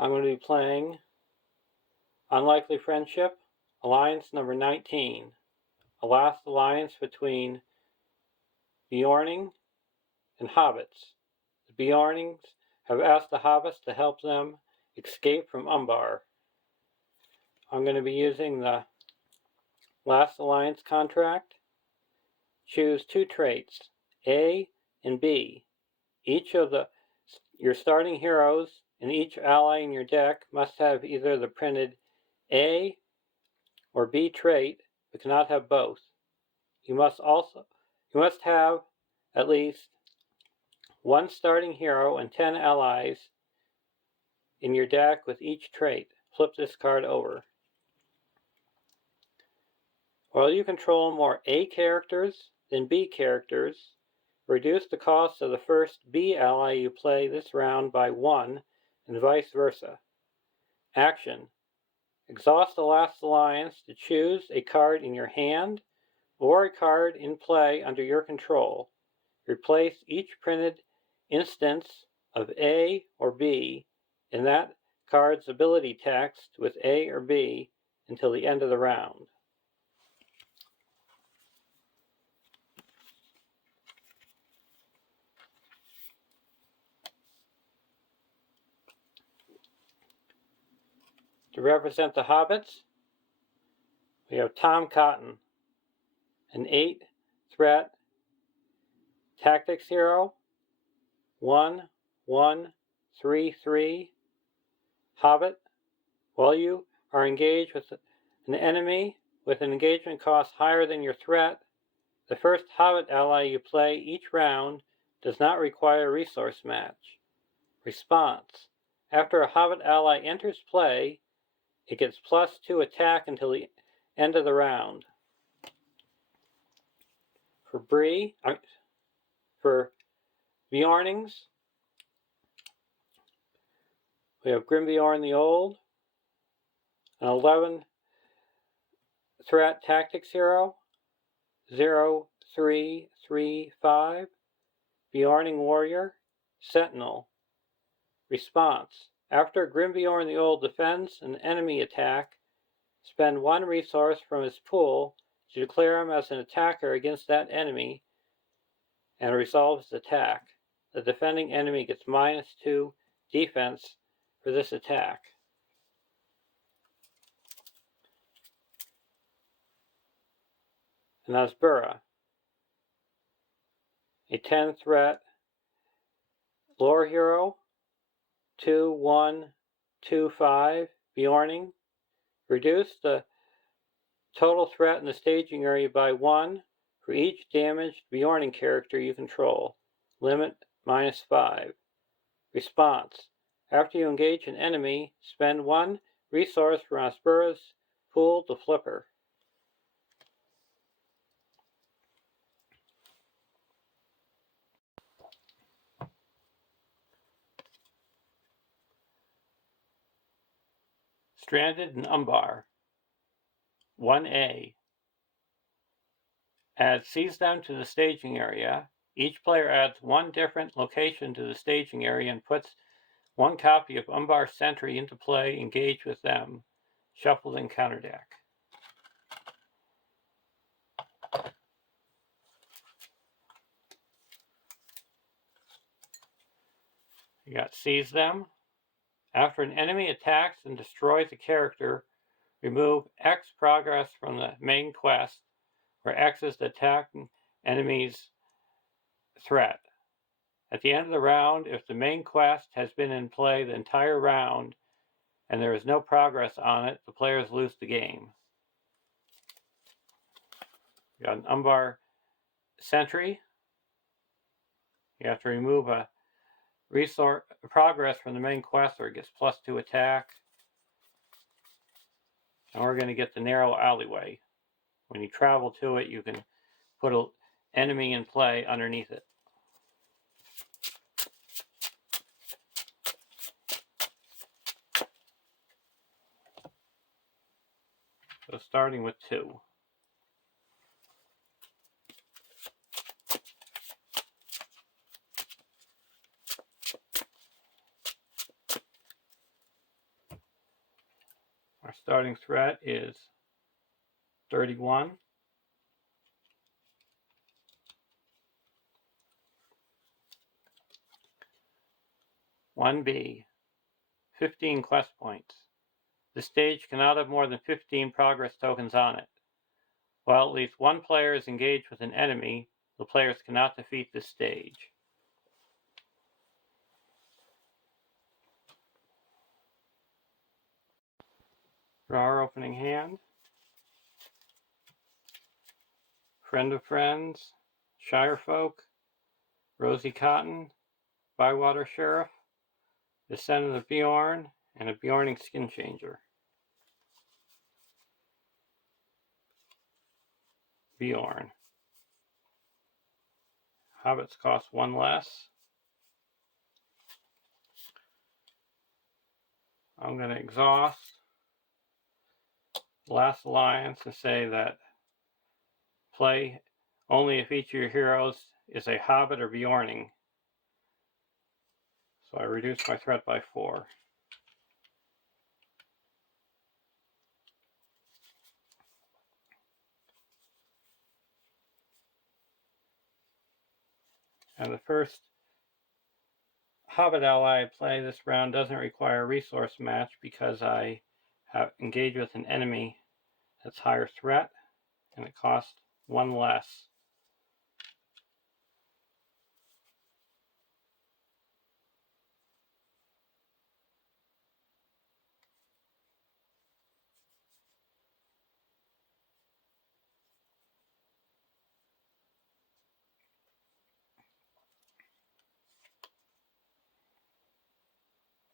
I'm going to be playing Unlikely Friendship, Alliance number 19, a last alliance between Beorning and Hobbits. The Beornings have asked the Hobbits to help them escape from Umbar. I'm going to be using the last alliance contract. Choose two traits, A and B. Each of your starting heroes and each ally in your deck must have either the printed A or B trait, but cannot have both. You must have at least one starting hero and 10 allies in your deck with each trait. Flip this card over. While you control more A characters than B characters, reduce the cost of the first B ally you play this round by 1, and vice versa. Action. Exhaust the last alliance to choose a card in your hand or a card in play under your control. Replace each printed instance of A or B in that card's ability text with A or B until the end of the round. To represent the Hobbits, we have Tom Cotton, an 8-threat tactics hero, 1/1/3/3 Hobbit. While you are engaged with an enemy with an engagement cost higher than your threat, the first Hobbit ally you play each round does not require a resource match. Response. After a Hobbit ally enters play, it gets +2 attack until the end of the round. For Beornings, we have Grimbeorn the Old, an 11-threat tactics hero, 0/3/3/5, Beorning Warrior, Sentinel. Response. After Grimbeorn the Old defends an enemy attack, spend 1 resource from his pool to declare him as an attacker against that enemy and resolve his attack. The defending enemy gets -2 defense for this attack. And that's Burra, a 10-threat lore hero, 2/1/2/5 Beorning. Reduce the total threat in the staging area by 1 for each damaged Beorning character you control. Limit -5. Response. After you engage an enemy, spend 1 resource from Asbura's pool to flip her. Stranded in Umbar. 1A. Seize them to the staging area. Each player adds 1 different location to the staging area and puts 1 copy of Umbar Sentry into play. Engage with them. Shuffled in counter deck. You got Seize them. After an enemy attacks and destroys a character, remove X progress from the main quest, where X is the attacking enemy's threat. At the end of the round, if the main quest has been in play the entire round and there is no progress on it, the players lose the game. You got an Umbar Sentry. You have to remove a resource progress from the main quest or it gets +2 attack. And we're going to get the narrow alleyway. When you travel to it, you can put an enemy in play underneath it. So starting with 2. Our starting threat is 31. 1B, 15 quest points. The stage cannot have more than 15 progress tokens on it. While at least one player is engaged with an enemy, the players cannot defeat this stage. Draw our opening hand. Friend of Friends, Shirefolk, Rosy Cotton, Bywater Sheriff, Descendant of Beorn, and a Beorning Skin Changer. Beorn. Hobbits cost 1 less. I'm going to exhaust Last Alliance and say that play only if each of your heroes is a Hobbit or Beorning. So I reduce my threat by 4. And the first Hobbit ally I play this round doesn't require a resource match because I have engaged with an enemy that's higher threat, and it costs 1 less.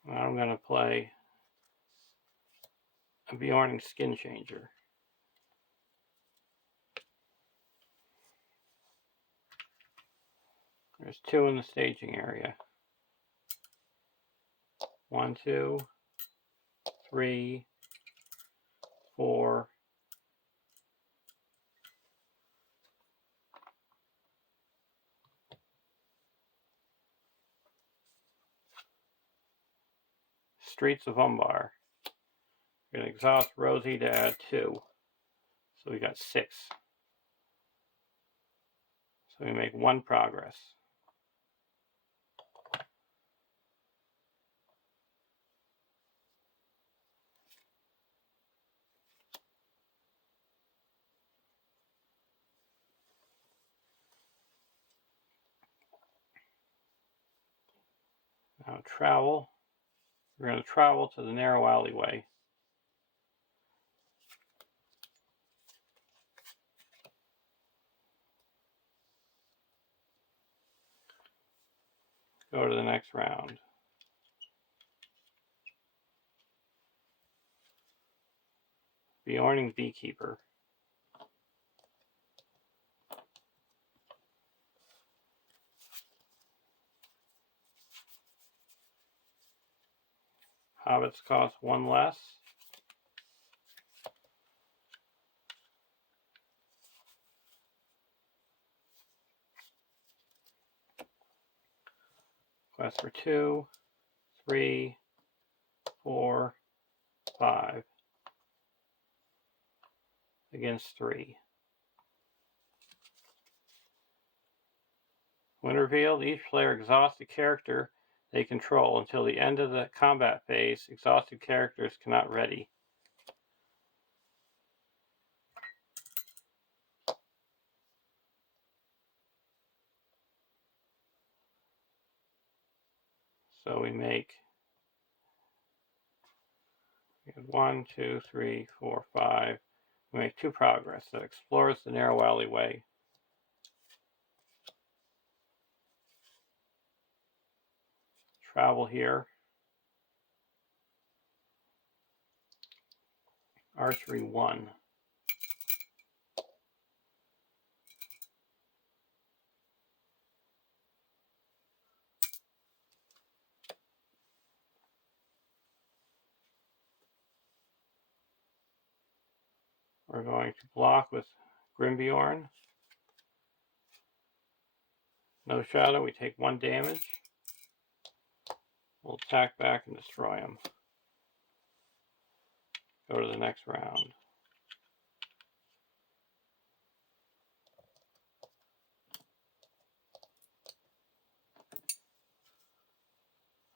Now I'm going to play a Beorning Skin Changer. There's 2 in the staging area. 1, 2, 3, 4. Streets of Umbar. We're going to exhaust Rosie to add 2. So we got 6. So we make 1 progress. Now travel. We're going to travel to the narrow alleyway. Go to the next round. Beorning Beekeeper. Hobbits cost 1 less. Quest for 2, 3, 4, 5. Against 3. When revealed, each player exhausts a character they control until the end of the combat phase. Exhausted characters cannot ready. So we make 1, 2, 3, 4, 5. We make 2 progress. That explores the narrow alleyway. Travel here. Archery 1. We're going to block with Grimbeorn. No shadow, we take 1 damage. We'll attack back and destroy him. Go to the next round.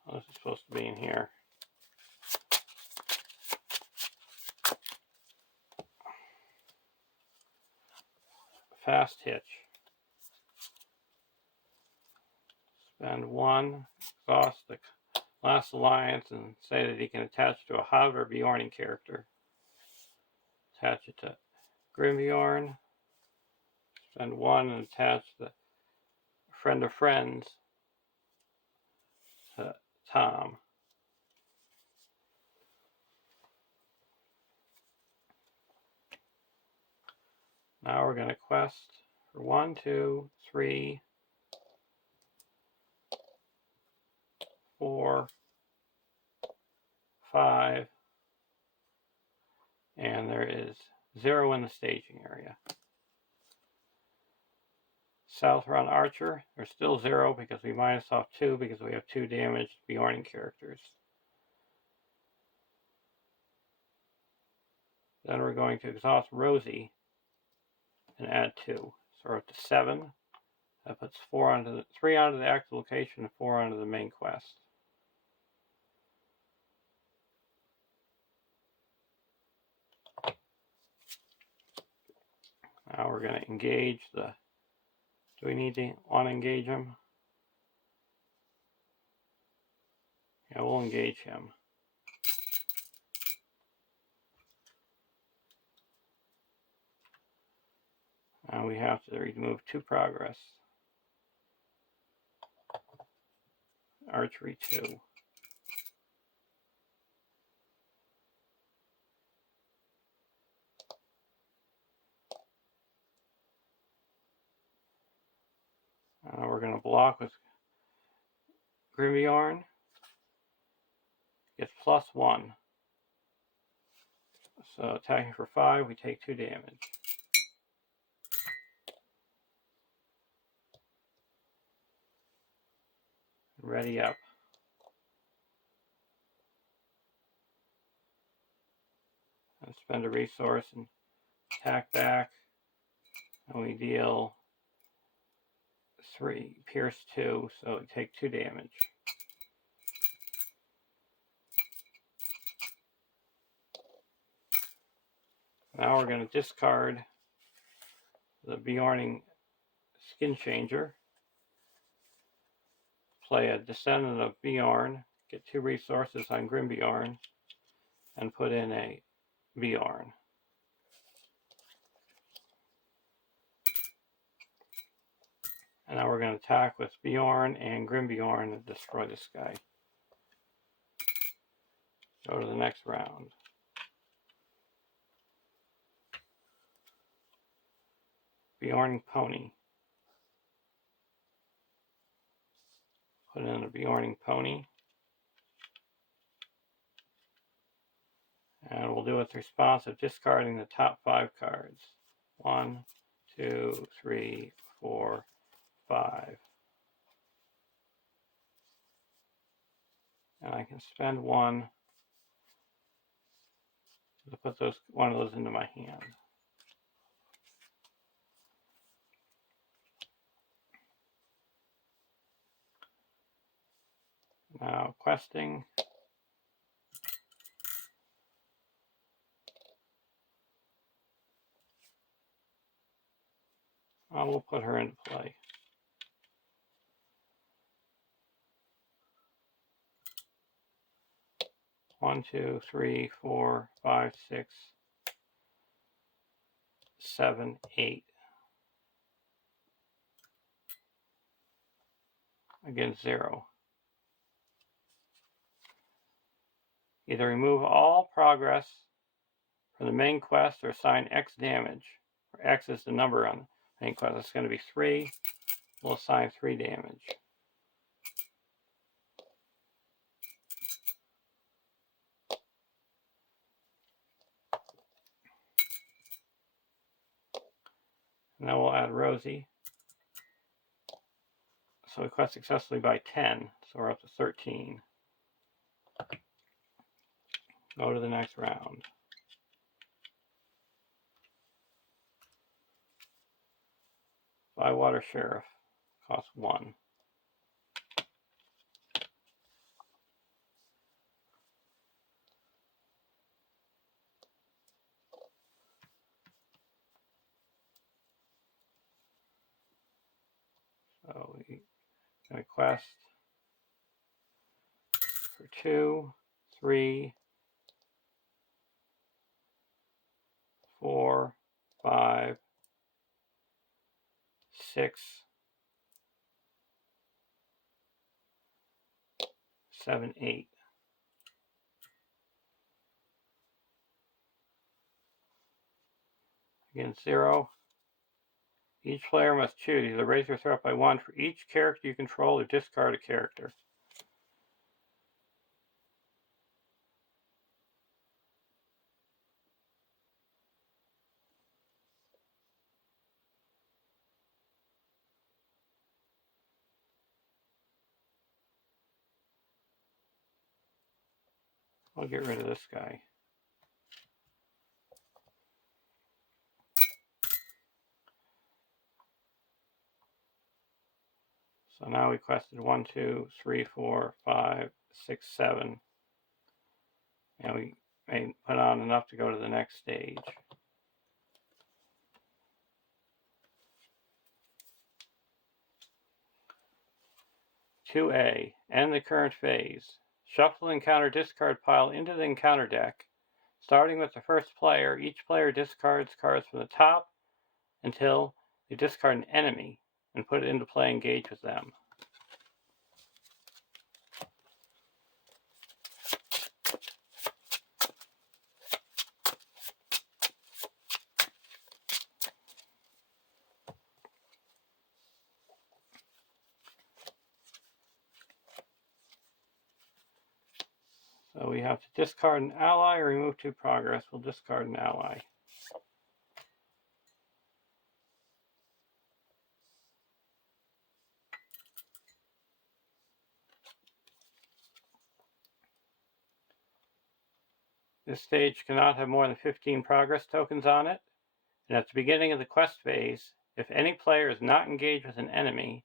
Oh, this is supposed to be in here. Fast hitch. Spend 1, exhaust the last alliance, and say that he can attach to a Hobbit or Beorning character. Attach it to Beorn. Spend 1 and attach the Friend of Friends to Tom. Now we're going to quest for 1, 2, 3, 4, 5, and there is 0 in the staging area. South Run Archer, there's still 0 because we minus off 2 because we have 2 damaged Beorning characters. Then we're going to exhaust Rosie and add 2. So we're up to 7. That puts 3 onto the active location and 4 onto the main quest. Now we're going to engage the... Do we want to engage him? Yeah, we'll engage him. And we have to remove 2 progress. Archery 2. We're going to block with Beorn. Gets +1. So attacking for 5, we take 2 damage. Ready up. And spend a resource and attack back. And we deal 3, pierce 2, so we take 2 damage. Now we're going to discard the Beorning Skin Changer. Play a Descendant of Beorn, get 2 resources on Beorn, and put in a Beorn. And now we're going to attack with Beorn and Beorn and destroy this guy. Go to the next round. Beorning Pony. Put in a Beorning Pony. And we'll do its response of discarding the top 5 cards. 1, 2, 3, 4, 5. And I can spend 1 to put one of those into my hand. Now questing. We'll put her into play. One, 2, 3, 4, 5, 6, 7, 8. Against 0. Either remove all progress from the main quest or assign X damage. Where X is the number on the main quest. It's going to be 3. We'll assign 3 damage. Now we'll add Rosie. So we quest successfully by 10, so we're up to 13. Go to the next round. Bywater Sheriff. Costs 1. So we can quest for 2, 3, 4, 5, 6, 7, 8. Again, 0. Each player must choose either raise your threat by 1 for each character you control or discard a character. I'll get rid of this guy. So now we quested 1, 2, 3, 4, 5, 6, 7. And we may put on enough to go to the next stage. (2A) End the current phase. Shuffle the encounter discard pile into the encounter deck. Starting with the first player, each player discards cards from the top until they discard an enemy and put it into play and engage with them. So we have to discard an ally or remove 2 progress. We'll discard an ally. This stage cannot have more than 15 progress tokens on it. And at the beginning of the quest phase, if any player is not engaged with an enemy,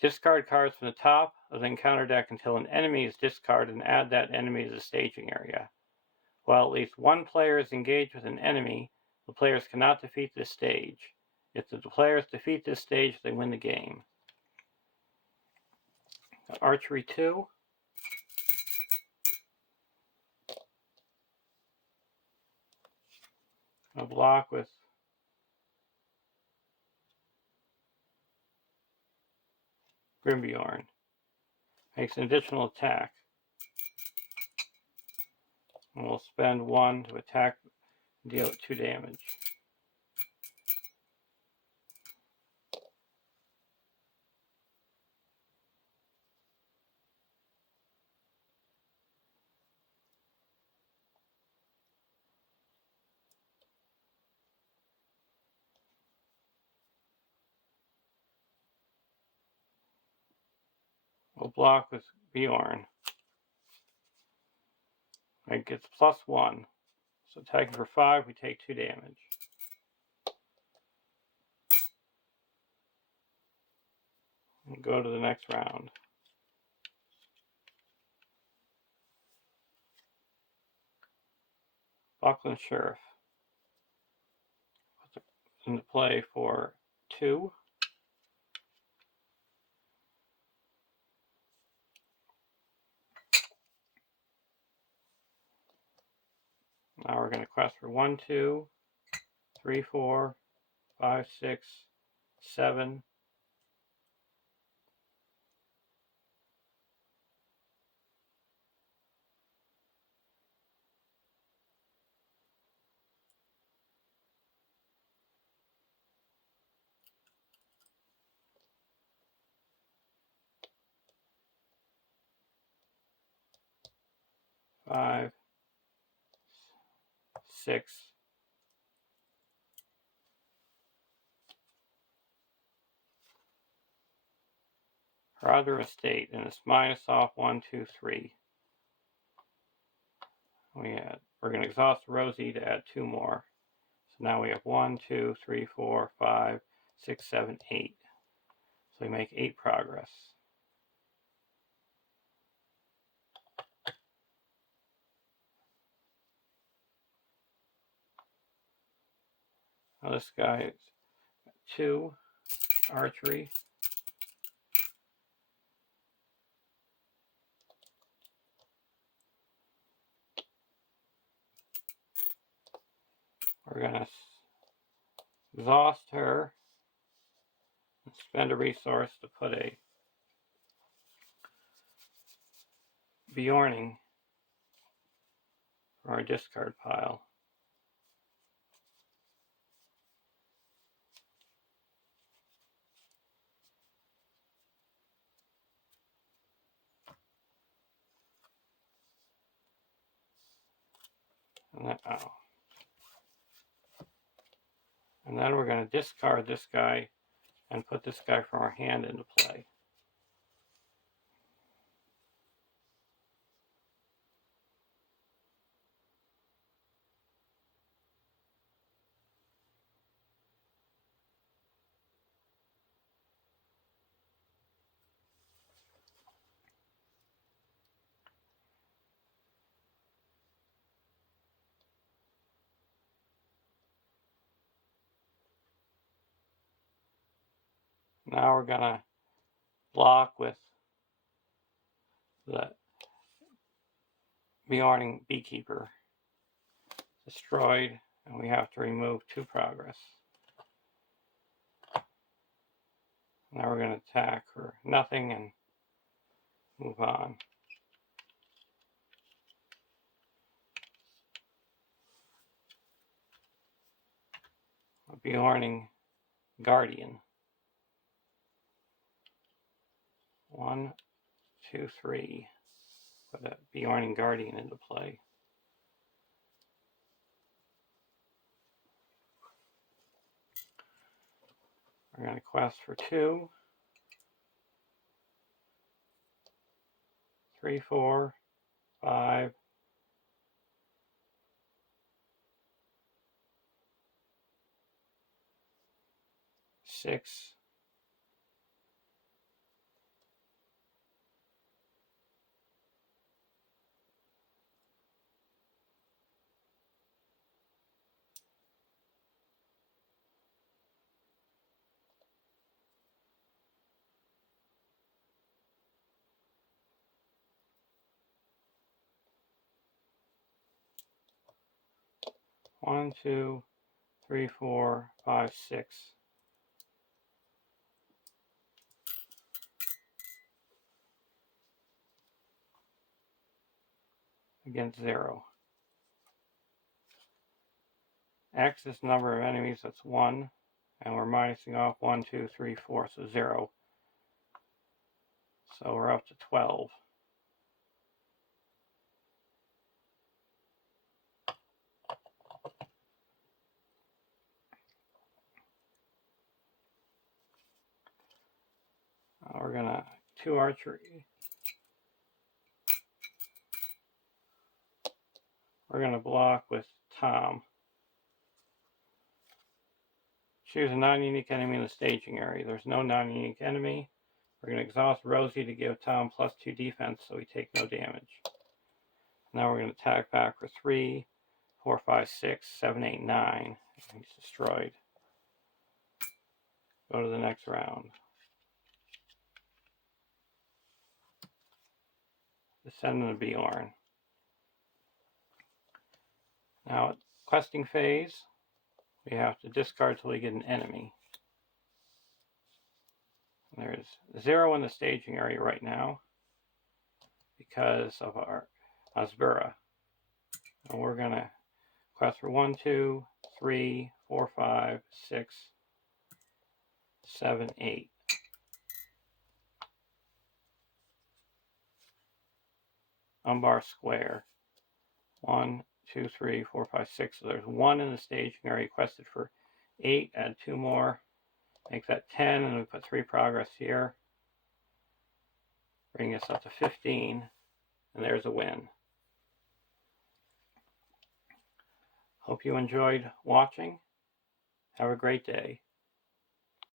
discard cards from the top of the encounter deck until an enemy is discarded and add that enemy to the staging area. While at least one player is engaged with an enemy, the players cannot defeat this stage. If the players defeat this stage, they win the game. Archery 2. A block with Beorning. Makes an additional attack. And we'll spend 1 to attack and deal it 2 damage. We'll block with Beorning. It gets +1. So attacking for 5, we take 2 damage. And go to the next round. Buckland Sheriff. Put it into play for 2. Now we're going to quest for 1, 2, 3, 4, 5, 6, 7. Five, 6. Rather Estate, and it's minus off 1, 2, 3. We're going to exhaust Rosie to add 2 more. So now we have 1, 2, 3, 4, 5, 6, 7, 8. So we make 8 progress. Now this guy is 2 archery. We're going to exhaust her and spend a resource to put a Beorning for our discard pile. And then we're going to discard this guy and put this guy from our hand into play. Now we're going to block with the Beorning Beekeeper. Destroyed, and we have to remove 2 progress. Now we're going to attack for nothing and move on. A Beorning Guardian. 1, 2, 3. Put a Beorning Guardian into play. We're going to quest for 2, 3, 4, 5, 6, 1, 2, 3, 4, 5, 6. Against 0. X is the number of enemies, that's 1. And we're minusing off 1, 2, 3, 4, so 0. So we're up to 12. We're going to 2 archery. We're going to block with Tom. Choose a non-unique enemy in the staging area. There's no non-unique enemy. We're going to exhaust Rosie to give Tom +2 defense so we take no damage. Now we're going to attack back for 3, 4, 5, 6, 7, 8, 9. He's destroyed. Go to the next round. Descend into Beorn. Now at questing phase, we have to discard till we get an enemy. There's 0 in the staging area right now because of our Asbura. And we're going to quest for 1, 2, 3, 4, 5, 6, 7, 8. Umbar Square. 1, 2, 3, 4, 5, 6. So there's 1 in the staging area quested for 8. Add 2 more. Make that 10, and we put 3 progress here. Bring us up to 15, and there's a win. Hope you enjoyed watching. Have a great day.